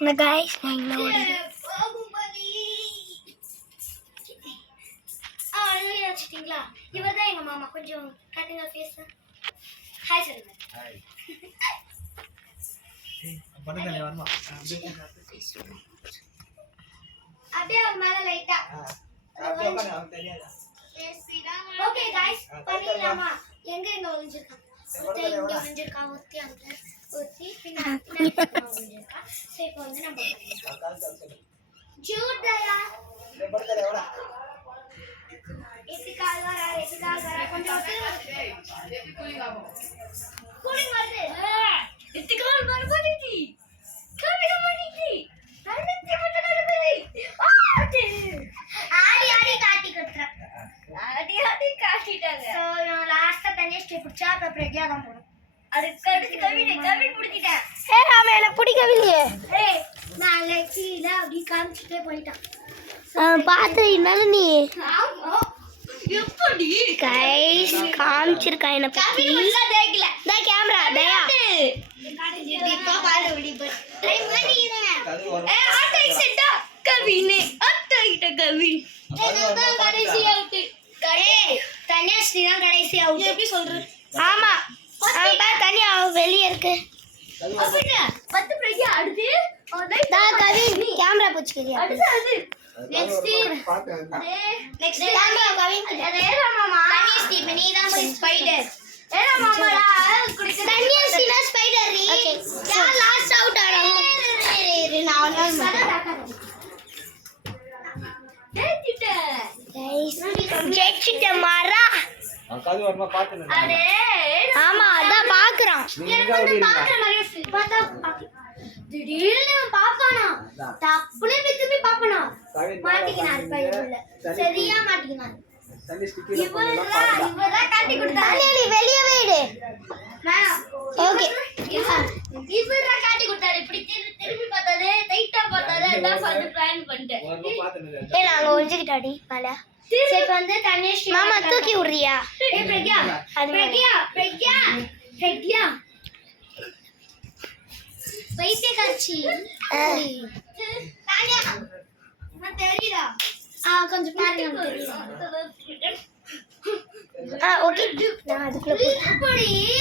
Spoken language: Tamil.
இந்த गाइस நான் இன்ன ஓடி வச்சிட்டீங்களா? இவர்தான் எங்க மாமா. கொஞ்சம் காட்டுங்க ஃபேஸ். ஹாய் சொல்லுங்க. ஹாய். படத்துல வரமா. அப்படியே ஒரு மேல லைட்டா. அப்படியே பண்ண அவன் தெரியாதா? ஓகே गाइस பண்ணிடலாமா? எங்க ஒளிஞ்சிருக்கான்? ஒருத்தி இங்க ஒளிஞ்சிருக்கான், ஒருத்தி அங்க, ஒருத்தி பின்னாடி ஒளிஞ்சிருக்கான். சோ இப்போ வந்து நம்ம ஜூட்யா இந்த படத்துல எவ்வளவு எதுக்காக வர கொஞ்சம் எப்படி கூலிங் ஆகும்? கூலிங் வருது. எதுக்காக வர மாட்டேங்குது? காமிட மாட்டேங்குது. தண்ணி மட்டும் வருது. ஆடி காட்டி கட்டுறேன். ஆடி காட்டிட்டாங்க. சோ நான் லாஸ்டா தண்ணி ஸ்டெப் பிடிச்சா அப்புறம் பிரக்யா தான் போணும். அதுக்கு அடுத்து கவின் பிடிச்சிட்டேன். அவன் என்ன பிடிக்கவில்லையே. நான் கீழ அப்படி காமிச்சிட்டே போயிட்டான். பார்த்து என்னல நீ எப்படி गाइस காமிச்சிருக்கா என்ன பத்தி நல்லா देखல டா கேமரா டயா இப்ப பாரு ஓடி போ ஆட்டோ செட்டா கவின் அத்தைட்ட கவின் நான் கடைசி அவுட் தன்யாஸ்ரீ தான் கடைசி அவுட் எப்படி சொல்ற ஆமா அவ பா தனியா வெளிய இருக்கு அப்படினா 10 பிரக்யா அடுத்து டா கவின் கேமரா புடிச்சிக்கிறியா அடுத்து Next camera Kavin adera mama Tanyasri நீதான் spider ஏடா மாமாடா குடிக்க Tanyasri na spider நீ ஓகே யார் லாஸ்ட் அவுட் ஆறாங்க நான் ஜெயிச்சிட்ட மாறா காது வரமா பாத்துனே அடே ஆமா அத பாக்குறான் பாக்குற மாதிரி பார்த்தா திடீர்னு பாப்பானா தப்புனே திருப்பி பாப்பானா மாட்டிக்கினாரு பையனுள்ள சரியா மாட்டிக்கினாரு தண்ணி ஸ்டிக்கர் இவரா காட்டி கொடுத்தாரு நீ வெளிய போயிடு வேணாம் ஓகே இவரா காட்டி கொடுத்தாரு இப்படி திருப்பி பார்த்தாலே டைட்டா பார்த்தாலே அதான் பார்த்து பிளான் பண்ணிட்டேன் நாங்க ஒளிஞ்சிட்டாடி பாலா சரி வந்து தன்யஸ்ரீ மாமா தூக்கி உறியா பிரக்யா வைத்தே காட்சி தானியா நான் தெரியல கொஞ்சம் பாருங்க தெரியல ஓகே நான் அதுக்குள்ள போய்